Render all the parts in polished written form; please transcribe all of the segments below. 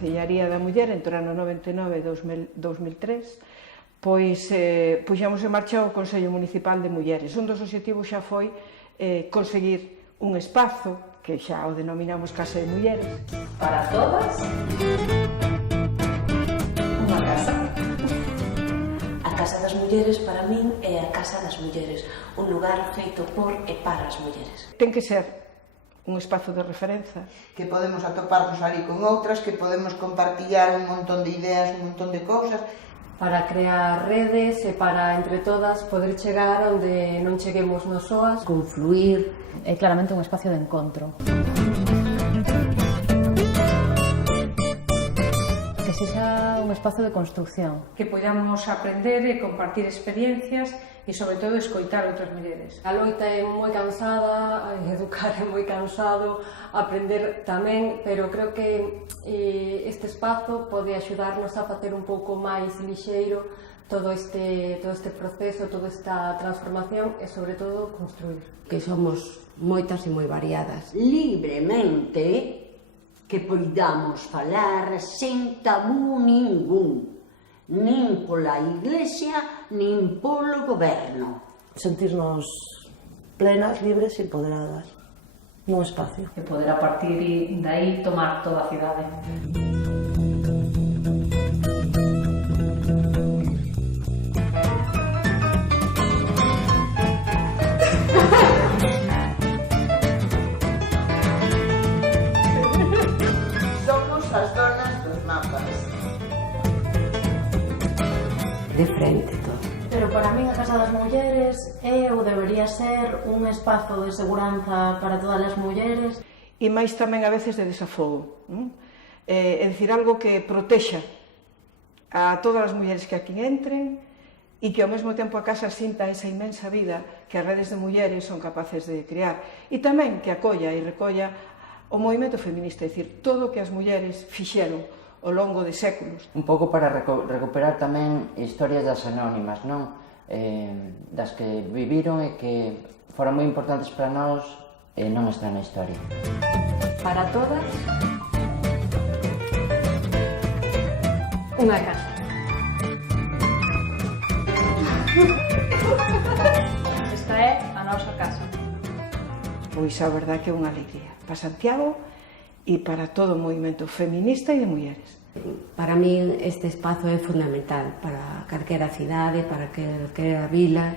Concellaría da Muller entre o ano 99 e 2003, pois puxamos en marcha o Consello Municipal de Mulleres. Un dos obxectivos xa foi conseguir un espazo, que xa o denominamos Casa de Mulleres. Para todas, unha casa. A Casa das Mulleres, para min, é a Casa das Mulleres, un lugar feito por e para as mulleres. Ten que ser un espazo de referenza. Que podemos atoparnos ali con outras, que podemos compartillar un montón de ideas, un montón de cousas. Para crear redes e para, entre todas, poder chegar onde non cheguemos nos soas. Confluir. É claramente un espacio de encontro. Que sexa un espazo de construcción. Que podamos aprender e compartir experiencias e, sobre todo, escoitar outras mulleres. A loita é moi cansada, educar é moi cansado, aprender tamén, pero creo que este espazo pode axudarnos a facer un pouco máis lixeiro todo este proceso, toda esta transformación e, sobre todo, construir. Que somos moitas e moi variadas. Libremente, que poidamos falar sen tabú ningún, nin pola Iglesia, nin polo goberno. Sentirnos plenas, libres e empoderadas nun espacio. E poder a partir de aí tomar toda a cidade. Somos as donas dos mapas. De frente todo. Pero para min a Casa das Mulleres é ou debería ser un espazo de seguranza para todas as mulleres. E máis tamén a veces de desafogo. É dicir, algo que protexa a todas as mulleres que aquí entren e que ao mesmo tempo a casa sinta esa inmensa vida que as redes de mulleres son capaces de crear. E tamén que acolla e recolla o movimento feminista, é dicir, todo o que as mulleres fixeron ao longo de séculos. Un pouco para recuperar tamén historias das anónimas, non? Das que viviron e que foron moi importantes para nós e non están na historia. Para todas, unha casa. Esta é a nosa casa. Pois a verdade que é unha alegría para Santiago e para todo o movimento feminista e de mulleres. Para min este espazo é fundamental para calquera cidade, para calquera vila.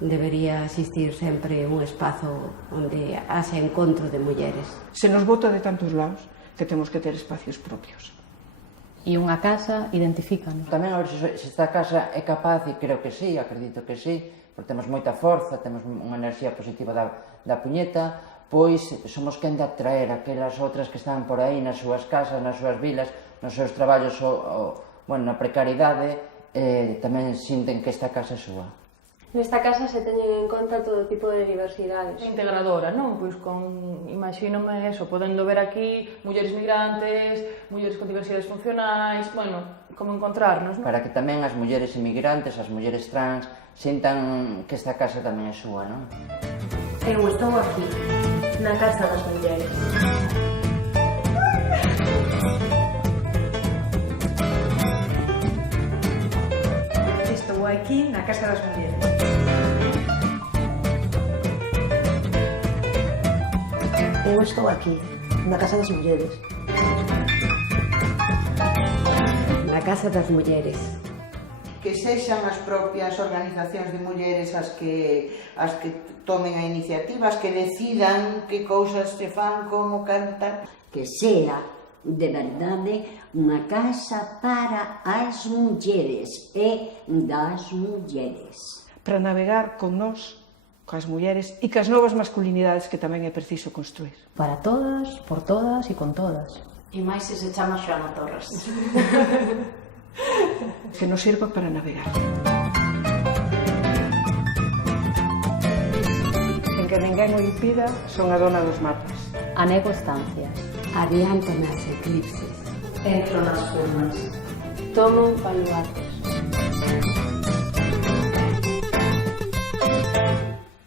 Debería existir sempre un espazo onde haxa encontro de mulleres. Se nos bota de tantos lados que temos que ter espacios propios. E unha casa identifícanos. Tamén a ver se esta casa é capaz, e creo que sí, acredito que sí, porque temos moita forza, temos unha enerxía positiva da puñeta, pois somos quen de atraer aquelas outras que están por aí nas súas casas, nas súas vilas, nos seus traballos, na precariedade, tamén sinten que esta casa é súa. Nesta casa se teñen en conta todo tipo de diversidades. Integradora, non? Pois imagínome eso, podendo ver aquí mulleres migrantes, mulleres con diversidades funcionais, como encontrarnos, non? Para que tamén as mulleres inmigrantes, as mulleres trans, sintan que esta casa tamén é súa, non? Eu estou aquí, na Casa das Mulleres. Estou aquí na Casa das Mulleres. Eu estou aquí, na Casa das Mulleres. Na Casa das Mulleres. Que sexan as propias organizacións de mulleres as que tomen a iniciativa, as que decidan que cousas se fan, como cantan. Que sea, de verdade, unha casa para as mulleres e das mulleres. Para navegar con nós, coas mulleres e cas novas masculinidades que tamén é preciso construir. Para todas, por todas e con todas. E máis se se chama Xoana Torres. Que nos sirva para navegar. Sen que ninguén o impida, son a dona dos mapas. Anego estancias. Adianto nas eclipses. Entro nas formas. Tomo un baluarte.